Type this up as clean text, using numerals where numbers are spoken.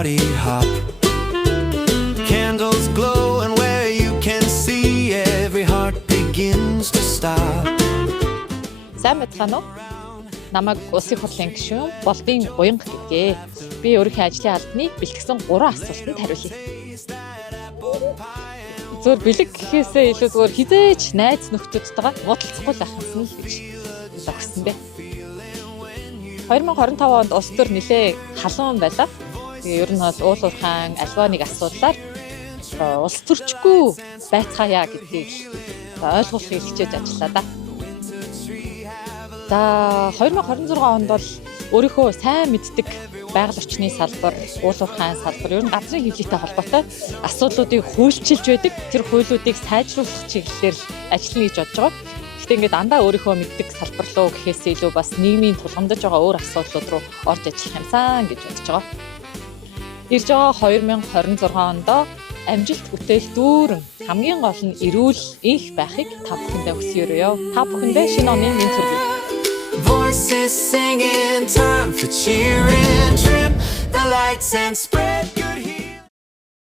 party hop. Candles glow and where you can see every heart begins to stop. Сайн мэдхаа уу? Намайг Улсын их хурлын гишүүн Болдын Уянга гэдгээ. Би өөрийнхөө ажлын албаны бэлтгэсэн 3 асуултанд хариулъя. Зөв бэлэг гэхээсээ илүү зөвөр хизээч найз нөхдөдтэйгээ муудалцахгүй л ахсан л гэж зогссон бэ. 2025 онд улс төр нэлээ халуун байлаа. Тэгээ ер нь бол уул уурхаан альва нэг асуудлаар улс төрчгүй байцгаая гэдгийг ойлгуулахыг хичээж ажиллаа да. За 2026 онд бол өөрийнхөө сайн мэддэг байгаль орчны салбар, уул уурхайн салбар, ер нь газрын хэвлэлтэй холбоотой асуудлуудыг хуульчилж байдаг. Тэр хуулиудыг сайжруулах чиглэлээр ажиллана гэж бодож байгаа. Гэхдээ ингээд дандаа өөрийнхөө мэддэг салбар руу гэхээс илүү бас нийгмийн тулгамдж байгаа өөр асуудлууд руу орж ажиллах юмсан гэж бодож байгаа. Ирж байгаа 2026 онд амжилт бүтээл дүүрэн хамгийн гол нь эрүүл их байхыг та бүхэндээ хүсье. Та бүхэндээ шинэ оны мэнд хүргэе. Voices singing, time for cheering. Trim the lights and